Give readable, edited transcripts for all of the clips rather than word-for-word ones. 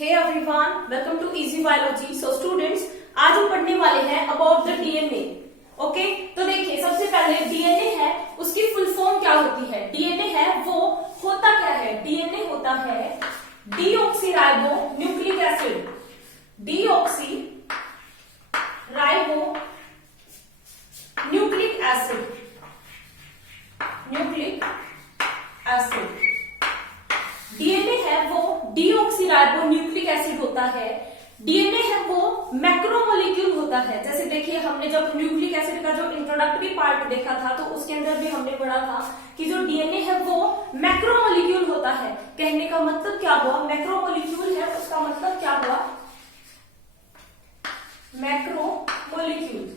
Hey everyone, welcome to easy biology. So students, आज हम पढ़ने वाले हैं अबाउट द डीएनए। ओके, तो देखिए सबसे पहले डीएनए है, उसकी फुल फॉर्म क्या होती है। डीएनए है वो होता क्या है, डीएनए होता है deoxyribo nucleic acid. Deoxy ribo nucleic acid, nucleic acid. DNA है वो डीऑक्सीराइबो न्यूक्लिक एसिड होता है। डीएनए है वो मैक्रोमोलिक्यूल होता है। जैसे देखिए हमने जब न्यूक्लिक एसिड का जो इंट्रोडक्टरी पार्ट देखा था तो उसके अंदर भी हमने पढ़ा था कि जो डीएनए है वो मैक्रोमोलिक्यूल होता है। कहने का मतलब क्या हुआ, मैक्रोमोलिक्यूल है उसका मतलब क्या हुआ, मैक्रोमोलिक्यूल।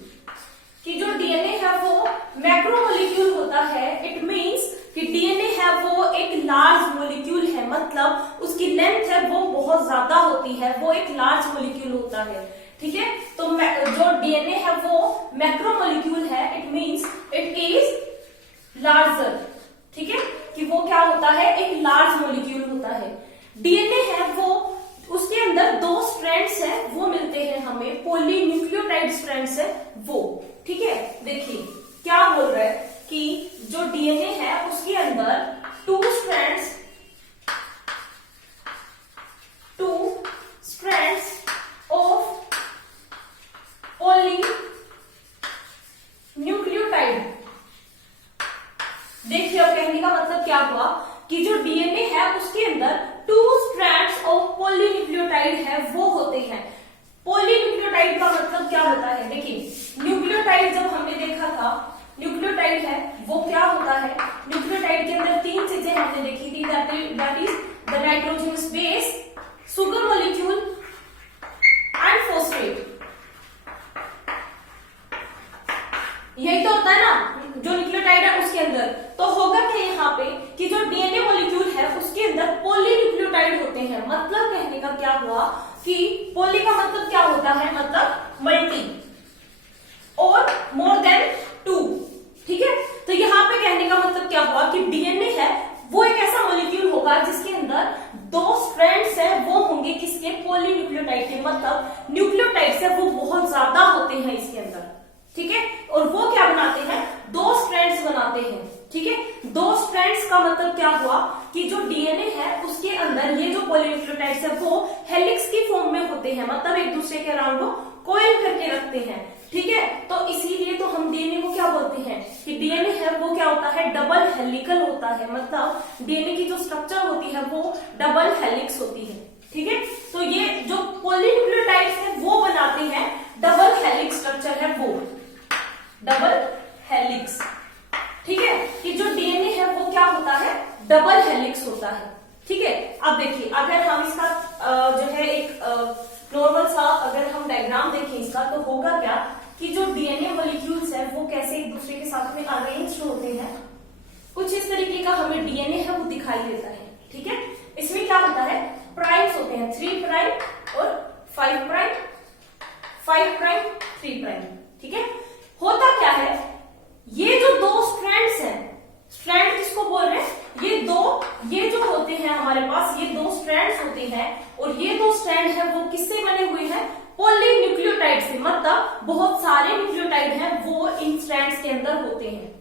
कि जो डीएनए है वो मैक्रोमोलिक्यूल होता है। इट मीन्स कि डीएनए है वो एक लार्ज मोलिक्यूल है, मतलब उसकी लेंथ है वो बहुत ज्यादा होती है, वो एक लार्ज मोलिक्यूल होता है। ठीक है, तो जो डीएनए है वो मैक्रोमोलिक्यूल है। It means it is larger. ठीक है, कि वो क्या होता है, एक लार्ज मोलिक्यूल होता है। डीएनए है वो उसके अंदर दो स्ट्रैंड्स है वो मिलते हैं हमें, पॉलीन्यूक्लियोटाइड स्ट्रैंड्स है वो। ठीक है, देखिए क्या बोल रहा है कि जो डीएनए है उसके अंदर टू स्ट्रैंड्स ऑफ पॉलीन्यूक्लियोटाइड। देखिए अब कहने का मतलब क्या हुआ कि जो डीएनए है उसके अंदर टू स्ट्रैंड्स ऑफ पॉलीन्यूक्लियोटाइड है वो होते हैं। पॉलीन्यूक्लियोटाइड का मतलब क्या होता है, देखिए न्यूक्लियोटाइड जब हमने देखा था, न्यूक्लियोटाइड है वो क्या होता है, न्यूक्लियोटाइड के अंदर तीन चीजें हमने देखी थी, that is the nitrogenous base, sugar molecule and phosphate. यही तो होता है ना जो न्यूक्लियोटाइड है उसके अंदर। तो होगा क्या यहाँ पे कि जो डीएनए मॉलिक्यूल है उसके अंदर पॉलीन्यूक्लियोटाइड होते हैं। मतलब कहने का क्या हुआ कि पॉली का मतलब क्या होता है, मतलब मल्टी और मोर देन टू। ठीक है, तो यहाँ पे कहने का मतलब क्या हुआ कि डीएनए है वो एक ऐसा मॉलिक्यूल होगा जिसके अंदर दो स्ट्रैंड्स है वो होंगे किसके, पॉलीन्यूक्लियोटाइड के। मतलब न्यूक्लियोटाइड्स है वो बहुत ज्यादा होते हैं इसके अंदर। ठीक है, और वो क्या बनाते हैं, दो स्ट्रैंड्स बनाते हैं। ठीक है, दो स्ट्रैंड्स का मतलब क्या हुआ कि जो डीएनए है उसके अंदर ये जो पॉलीन्यूक्लियोटाइड्स है वो हेलिक्स की फॉर्म में होते हैं, मतलब एक दूसरे के अराउंड वो कोइल करके रखते हैं। ठीक है, तो इसीलिए तो हम डीएनए को क्या बोलते हैं कि डीएनए है वो क्या होता है, डबल हेलिकल होता है। मतलब डीएनए की जो स्ट्रक्चर होती है वो डबल हेलिक्स होती है। ठीक है, तो ये जो पॉलीन्यूक्लियोटाइड्स है वो बनाते हैं डबल हेलिक्स स्ट्रक्चर है वो, डबल हेलिक्स। ठीक है, कि जो डीएनए है वो क्या होता है, डबल हेलिक्स होता है। ठीक है, अब देखिए अगर हम इसका जो है एक नॉर्मल सा अगर हम डायग्राम देखें इसका, तो होगा क्या कि जो डीएनए मॉलिक्यूल्स है वो कैसे एक दूसरे के साथ में अरेंज होते हैं, कुछ इस तरीके का हमें डीएनए है वो दिखाई देता है। ठीक है, इसमें क्या होता है, प्राइम्स होते हैं 3 प्राइम और 5 प्राइम, 5 प्राइम 3 प्राइम। ठीक है, होता क्या है, ये जो दो स्ट्रैंड्स हैं, स्ट्रैंड किसको बोल रहे हैं, ये जो होते हैं हमारे पास, ये दो स्ट्रैंड्स होते हैं और ये दो स्ट्रैंड है वो किससे बने हुए हैं, पॉलीन्यूक्लियोटाइड से। मतलब बहुत सारे न्यूक्लियोटाइड हैं वो इन स्ट्रैंड्स के अंदर होते हैं।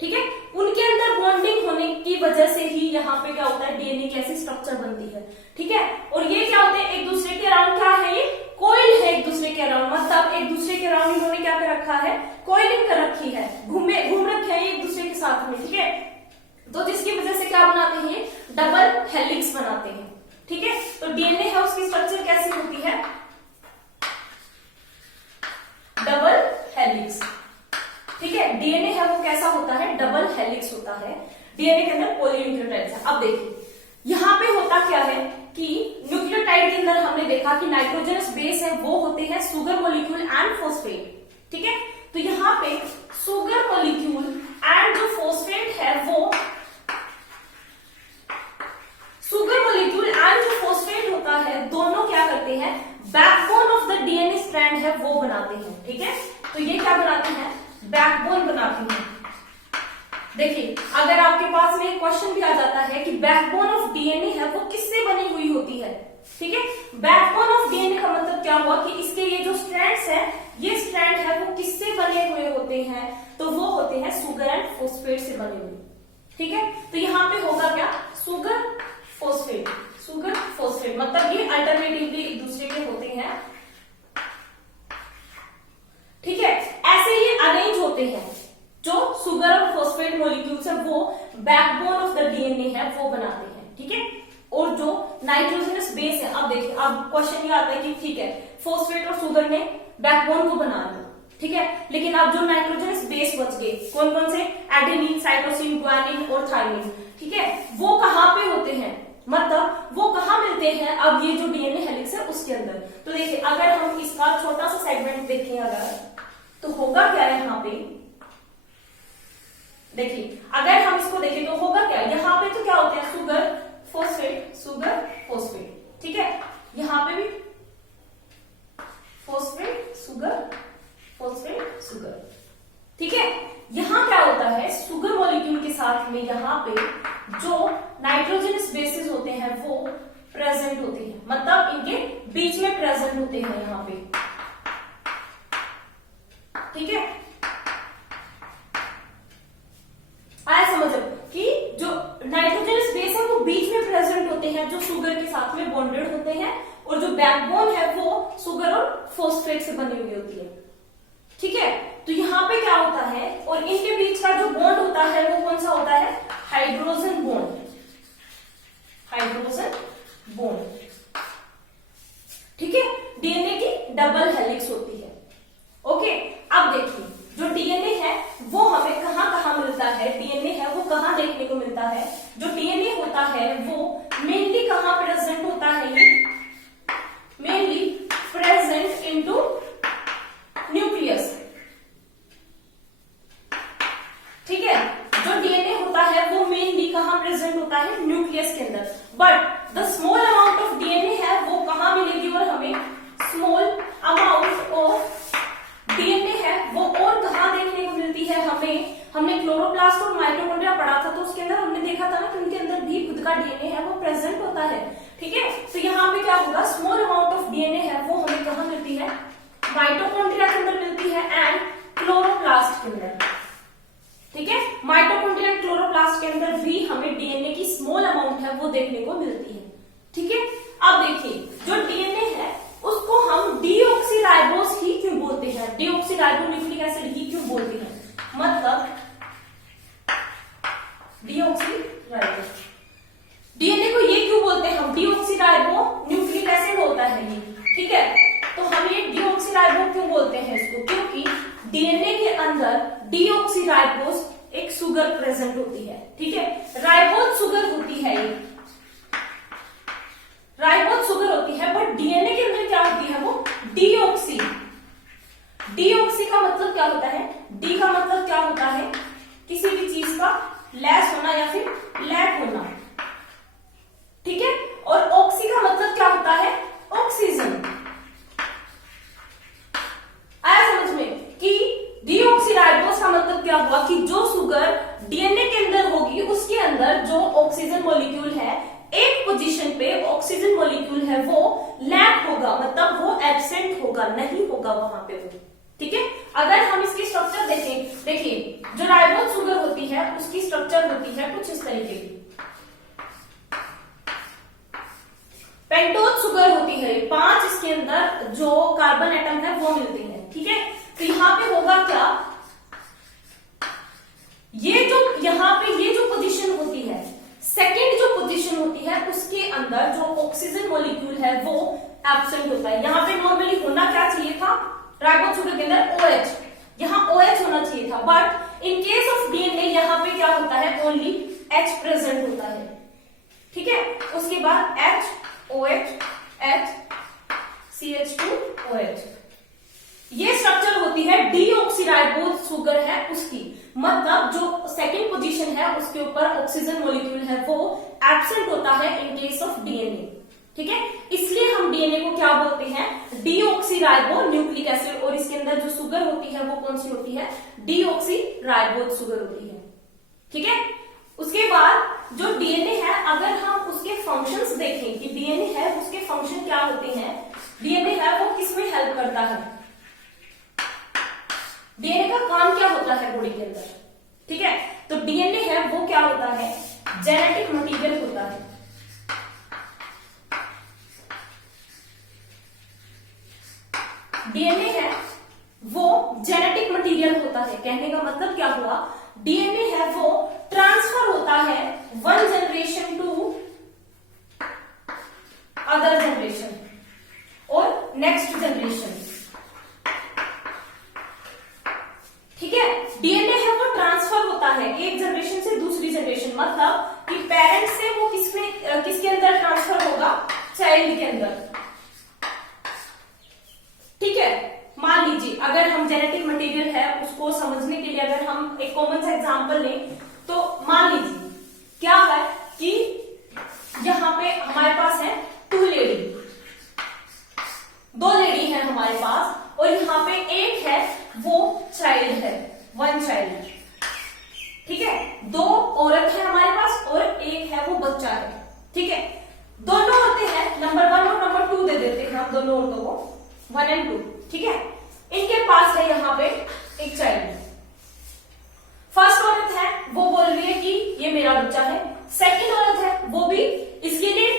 ठीक है, उनके अंदर बॉन्डिंग होने की वजह से ही यहाँ पे क्या होता है, डीएनए की ऐसी स्ट्रक्चर बनती है। ठीक है, और ये क्या होते हैं, एक दूसरे के अराउंड क्या है, ये कोइल है एक दूसरे के अराउंड। मतलब एक दूसरे के अराउंड इन्होंने क्या कर रखा है, कोइलिंग कर रखी है, घूम रखे हैं एक दूसरे के साथ में। ठीक है, तो जिसकी वजह से क्या बनाते हैं, डबल हेलिक्स बनाते हैं। ठीक है, तो डीएनए है उसकी स्ट्रक्चर कैसी होती है, डबल हेलिक्स। ठीक है, डीएनए है वो कैसा होता है, डबल हेलिक्स होता है। डीएनए के अंदर पॉलीन्यूक्लियोटाइड्स है। अब देखिए यहाँ पे होता क्या है कि न्यूक्लियोटाइड के अंदर हमने देखा कि नाइट्रोजनस बेस है वो होते हैं सुगर मॉलिक्यूल एंड फॉस्फेट। ठीक है, तो यहाँ पे सुगर मॉलिक्यूल एंड जो फॉस्फेट है वो, सुगर मॉलिक्यूल एंड जो फॉस्फेट होता है दोनों क्या करते हैं, backbone of the DNA strand है वो बनाते हैं। ठीक है, तो ये क्या बनाते हैं, बैकबोन बनाते हैं। देखिए अगर आपके पास में एक क्वेश्चन भी आ जाता है कि बैकबोन ऑफ डीएनए है वो किससे बनी हुई होती है, ठीक है, हुआ कि इसके ये जो स्ट्रैंड्स है, ये स्ट्रैंड है वो किससे बने हुए होते हैं, तो वो होते हैं सुगर एंड फोस्फेट से बने हुए। ठीक है, तो यहाँ पे होगा क्या, सुगर फोस्फेट, सुगर फोस्फेट, मतलब ये अल्टरनेटिवली एक दूसरे के होते हैं। ठीक है, ऐसे ये अरेंज होते हैं, जो सुगर और फोस्फेट मॉलिक्यूल्स है वो बैकबोन ऑफ द डीएनए है वो बनाते हैं। ठीक है, और जो नाइट्रोजनस बेस है, अब देखिए अब क्वेश्चन ये आता है कि ठीक है फोस्फेट और सुगर ने बैकबोन को बना दिया, ठीक है, लेकिन अब जो नाइट्रोजनस बेस बच गए कौन कौन से, एडेनिन, साइटोसिन, ग्वानिन और थाइमिन, ठीक है, वो कहाँ पे होते हैं, मतलब वो कहाँ मिलते हैं, अब ये जो डीएनए हेलिक्स है उसके अंदर। तो देखिए अगर हम इसका छोटा सा सेगमेंट देखें अगर, तो होगा क्या यहाँ पे, देखिए अगर हम इसको देखें तो होगा क्या, यहाँ पे तो क्या होते हैं सुगर फोस्फेट, सुगर फोस्फेट, ठीक है, यहाँ पे भी फोस्फेट सुगर, फोस्फेट सुगर, ठीक है। यहाँ क्या होता है, सुगर मॉलिक्यूल के साथ में यहाँ पे जो नाइट्रोजनस बेसिस होते हैं वो प्रेजेंट होते हैं, मतलब इनके बीच में प्रेजेंट होते हैं यहाँ पे, ठीक है। आया समझ कि जो नाइट्रोजनस बेस है वो बीच में प्रेजेंट होते हैं, जो सुगर के साथ में बॉन्डेड होते हैं, और जो बैकबोन है वो सुगर और फोस्फेट से बनी हुई होती है, ठीक है। तो यहाँ पे क्या होता है, और इनके बीच का जो बॉन्ड होता है वो कौन सा होता है, हाइड्रोजन बॉन्ड, हाइड्रोजन बॉन्ड, ठीक है। डीएनए की डबल हेलिक्स होती है, ओके। अब देखिए जो डीएनए है वो हमें कहाँ कहाँ मिलता है, डीएनए है वो कहाँ देखने को मिलता है, जो डीएनए होता है वो मेनली कहाँ प्रेजेंट होता है, ये मेनली प्रेजेंट इनटू न्यूक्लियस, ठीक है। जो डीएनए होता है वो मेनली कहाँ प्रेजेंट होता है, न्यूक्लियस के अंदर, but the small amount of DNA है वो कहाँ मिलेगी, और हमें स्मॉल अमाउंट ऑफ डीएनए है वो और कहाँ देखने को मिलती है, हमने क्लोरोप्लास्ट और माइटोकॉन्ड्रिया पढ़ा था, तो उसके अंदर हमने देखा था ना कि उनके अंदर भी खुद का डीएनए है वो प्रेजेंट होता है, ठीक है। तो यहाँ पे क्या होगा, स्मॉल अमाउंट ऑफ डीएनए है वो हमें कहाँ मिलती है, माइटोकॉन्ड्रिया के अंदर मिलती है एंड क्लोरोप्लास्ट के अंदर, ठीक है। माइटोकॉन्ड्रिया एंड क्लोरोप्लास्ट के अंदर भी हमें डीएनए की स्मॉल अमाउंट है वो देखने को मिलती है, ठीक है। अब देखिए जो डीएनए है उसको हम डीऑक्सीराइबोस ही क्यों बोलते हैं, डीऑक्सीराइबोन्यूक्लिक एसिड ही क्यों बोलते हैं, मतलब डीऑक्सीराइबोस, डीएनए को ये क्यों बोलते हैं हम, डीऑक्सीराइबोन्यूक्लिक एसिड होता है ये, ठीक है। तो हम ये डीऑक्सीराइबो क्यों बोलते हैं इसको, क्योंकि डीएनए के अंदर डीऑक्सीराइबोस एक सुगर प्रेजेंट होती है, ठीक है। राइबोस सुगर होती है, ये राइबोस सुगर होती है, बट डीएनए के अंदर क्या होती है वो डीऑक्सी, डीऑक्सी का मतलब क्या होता है, डी का मतलब क्या होता है, किसी भी चीज का लेस होना या फिर लैक होना, ठीक है। और ऑक्सी का मतलब क्या होता है, ऑक्सीजन। आया समझ में कि डीऑक्सीराइबोस का मतलब क्या हुआ कि जो सुगर डीएनए के अंदर होगी उसके अंदर जो ऑक्सीजन मॉलिक्यूल है, एक पोजीशन पे ऑक्सीजन मॉलिक्यूल है वो लैक होगा, मतलब वो एब्सेंट होगा, नहीं होगा वहां पे वो, ठीक है। अगर हम इसकी स्ट्रक्चर देखें, देखिए जो राइबोस शुगर होती है उसकी स्ट्रक्चर होती है कुछ इस तरीके की, पेंटोज शुगर होती है, 5 इसके अंदर जो कार्बन एटम है वो मिलते हैं, ठीक है। तो यहाँ पे होगा क्या, ये जो यहाँ पे ये जो पोजीशन होती है, सेकेंड जो पोजीशन होती है उसके अंदर जो ऑक्सीजन मॉलिक्यूल है वो एब्सेंट होता है। यहाँ पे नॉर्मली होना क्या चाहिए था, राइबोस शुगर के अंदर OH, यहाँ OH होना चाहिए था, but in case of DNA यहाँ पे क्या होता है, ओनली H प्रेजेंट होता है, ठीक है। उसके बाद H OH H CH2OH, ये स्ट्रक्चर होती है डीऑक्सीराइबोस शुगर है उसकी, मतलब जो सेकंड पोजीशन है उसके ऊपर ऑक्सीजन मॉलिक्यूल है वो एब्सेंट होता है इन केस ऑफ डीएनए, ठीक है। इसलिए हम डीएनए को क्या बोलते हैं, डीऑक्सीराइबोन्यूक्लिक एसिड, और इसके अंदर जो शुगर होती है वो कौन सी होती है, डीऑक्सीराइबोस शुगर होती है, ठीक है। उसके बाद जो डीएनए है, अगर हम उसके फंक्शंस देखें कि डीएनए है उसके फंक्शन क्या होते हैं, डीएनए है वो किसमें हेल्प करता है? डीएनए का काम क्या होता है बॉडी के अंदर? ठीक है, तो डीएनए है वो क्या होता है? जेनेटिक मटेरियल होता है। डीएनए है वो जेनेटिक मटेरियल होता है। कहने का मतलब क्या हुआ? डीएनए है वो ट्रांसफर होता है one generation to other generation और नेक्स्ट जनरेशन। ठीक है, डीएनए है वो ट्रांसफर होता है एक जनरेशन से दूसरी जनरेशन, मतलब कि पेरेंट से वो किसके अंदर ट्रांसफर होगा? चाइल्ड के अंदर। ठीक है, मान लीजिए अगर हम जेनेटिक मटेरियल है उसको समझने के लिए अगर हम एक कॉमन सा एग्जांपल लें, तो मान लीजिए क्या है कि यहां पे हमारे पास है दो लेडी है हमारे पास, और यहाँ पे एक है वो चाइल्ड है, वन चाइल्ड। ठीक है, दो औरत है हमारे पास और एक है वो बच्चा है। ठीक है, दोनों होते हैं, नंबर 1 और नंबर 2 दे देते हैं हम दोनों औरतों को, 1 और 2। ठीक है, इनके पास है यहाँ पे एक चाइल्ड। फर्स्ट औरत है वो बोल रही है कि ये मेरा बच्चा है। सेकंड औरत है वो भी इसके लिए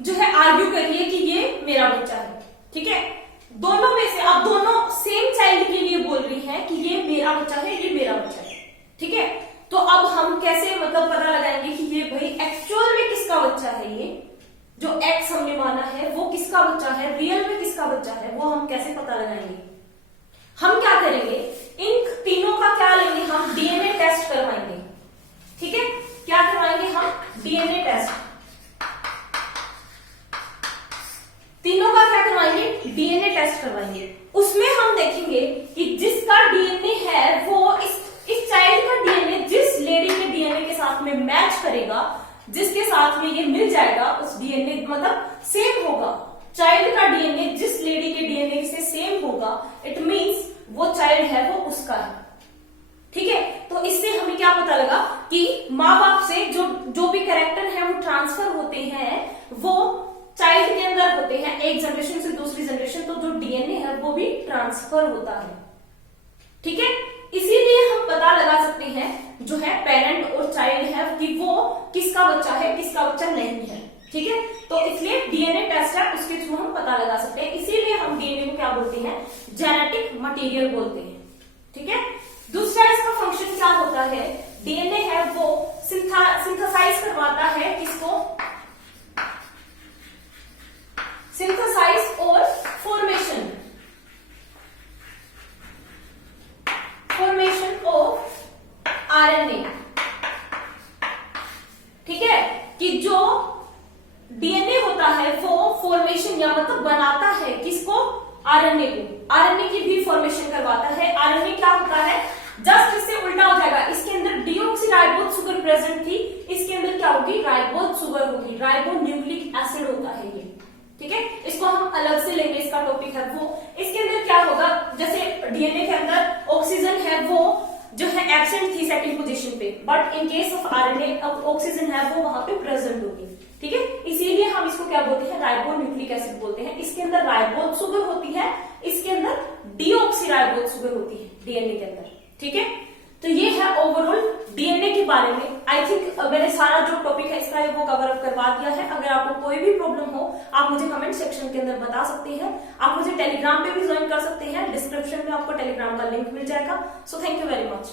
जो है आर्ग्यू कर रही है कि ये मेरा बच्चा है। ठीक है, दोनों में से अब दोनों सेम चाइल्ड के लिए बोल रही हैं कि ये मेरा बच्चा है, ये मेरा बच्चा है। ठीक है, तो अब हम कैसे मतलब पता लगाएंगे कि ये भाई एक्चुअल में किसका बच्चा है? ये जो एक्स हमने माना है वो किसका बच्चा है, रियल में किसका बच्चा है, वो हम कैसे पता लगाएंगे? हम क्या करेंगे, इन तीनों का क्या लेंगे, हम डीएनए टेस्ट करवाएंगे। ठीक है, क्या करवाएंगे हम? DNA test. तीनों का क्या करवाएंगे? डीएनए टेस्ट करवाएंगे। उसमें हम देखेंगे कि जिसका डीएनए है वो इस चाइल्ड का डीएनए जिस लेडी के डीएनए के साथ में मैच करेगा, जिसके साथ में ये मिल जाएगा, उस डीएनए मतलब सेम होगा। चाइल्ड का डीएनए जिस लेडी के डीएनए से सेम होगा, इट मींस वो चाइल्ड है वो उसका है। ठीक है, तो इससे हमें क्या पता लगा कि माँ बाप से जो भी कैरेक्टर है वो ट्रांसफर होते हैं, वो चाइल्ड के अंदर होते हैं एक जनरेशन से दूसरी जनरेशन, तो जो डीएनए है वो भी ट्रांसफर होता है। ठीक है, इसीलिए हम पता लगा सकते हैं जो है पेरेंट और चाइल्ड है कि वो किसका बच्चा है, किसका बच्चा नहीं है। ठीक है, तो इसलिए डीएनए टेस्ट है उसके थ्रू हम पता लगा सकते हैं। इसीलिए हम डीएनए को क्या बोलते हैं? जेनेटिक मटेरियल बोलते हैं। ठीक है, दूसरा इसका फंक्शन क्या होता है? डीएनए है वो सिंथेसाइज करवाता है किसको? सिंथेसाइज और फॉर्मेशन ऑफ आरएनए। ठीक है, कि जो डीएनए होता है वो फॉर्मेशन या मतलब बनाता है किसको? आरएनए को। आरएनए की भी फॉर्मेशन करवाता है। आरएनए क्या होता है? जस्ट इससे उल्टा हो जाएगा। इसके अंदर डीऑक्सीराइबोज शुगर प्रेजेंट थी, इसके अंदर क्या होगी? राइबोज शुगर होगी। राइबो न्यूक्लिक एसिड होता है ये। ठीक है, इसको हम अलग से लेंगे, इसका टॉपिक है वो। इसके अंदर क्या होगा? जैसे डीएनए के अंदर ऑक्सीजन है वो जो है एब्सेंट थी सेकंड पोजीशन पे, but in case of RNA oxygen है वो वहां पे प्रेजेंट होगी। ठीक है, इसीलिए हम इसको क्या बोलते हैं? राइबो न्यूक्लिक एसिड बोलते हैं। इसके अंदर राइबोज शुगर होती है, इसके अंदर डीऑक्सीराइबोज शुगर होती है डीएनए के अंदर। ठीक है, तो ये है ओवरऑल डीएनए के बारे में। आई थिंक मैंने सारा जो टॉपिक है इसका वो कवर अप करवा दिया है। अगर आपको कोई भी प्रॉब्लम हो आप मुझे कमेंट सेक्शन के अंदर बता सकते हैं। आप मुझे टेलीग्राम पे भी ज्वाइन कर सकते हैं, डिस्क्रिप्शन में आपको टेलीग्राम का लिंक मिल जाएगा। So thank you very much.